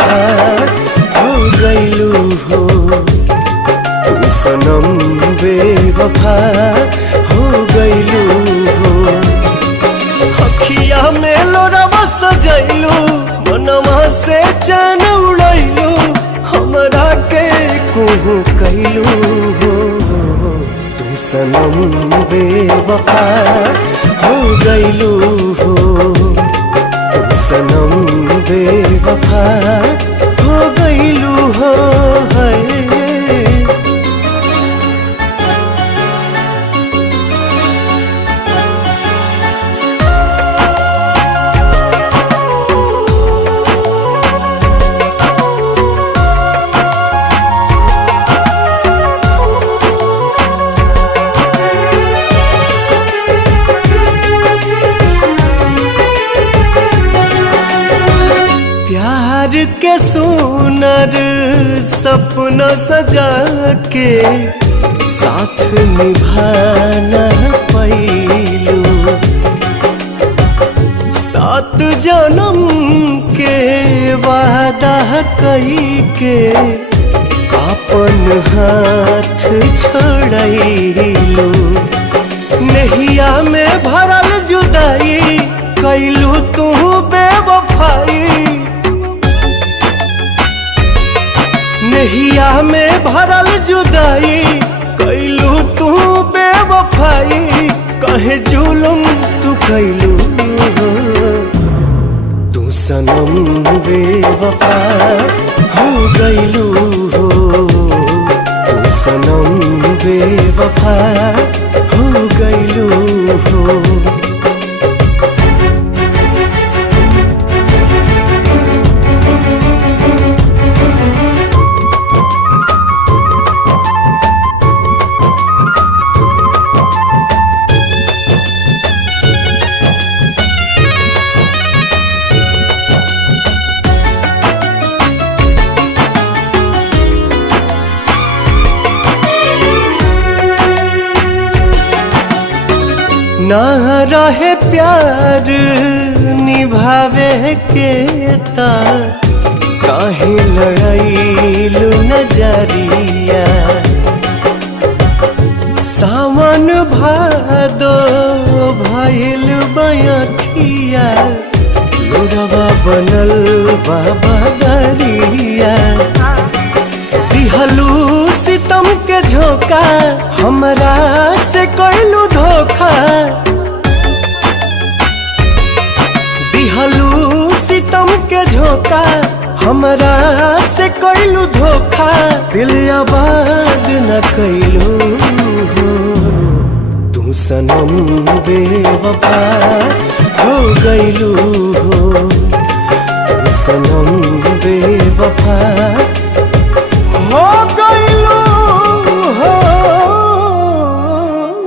बेवफा हो गईलू हो, तू सनम बेवफा हो गईलू हो। अखिया में लोरावा सजैलू, मनवा से चैन उड़ैलू, हमरा के कुहू कैलू हो, तू सनम बेवफा हो गईलू हो, तू सनम बेवफा हो गईलू हो। प्यार के सुनर सपना सजा के साथ निभाना पैलू, 7 जन्म के वादा कई के अपन हाथ छोड़ैलू। नहिया में भरल जुदाई कैलू तू बेवफाई, नहिया में भरल जुदाई कैलू तू बेवफाई, कहे जुलम तू कैलू हो, तू सनम बेवफा हो गईलू हो, तू सनम बेवफा हो गईलू हो। ना रहे प्यार निभावे के ता काहे लड़ाईलू नजरिया, सावन भादो भइल बयखिया, लोरवा बनल बाबा गरिया। दिहलू सितम के झोंका, हमरा से कैलू धोखा, दिहलू सितम के झोंका, हमरा से कैलू धोखा, दिल आबाद न कैलू हो, तू सनम बेवफा हो गईलू हो, तू सनम बेवफा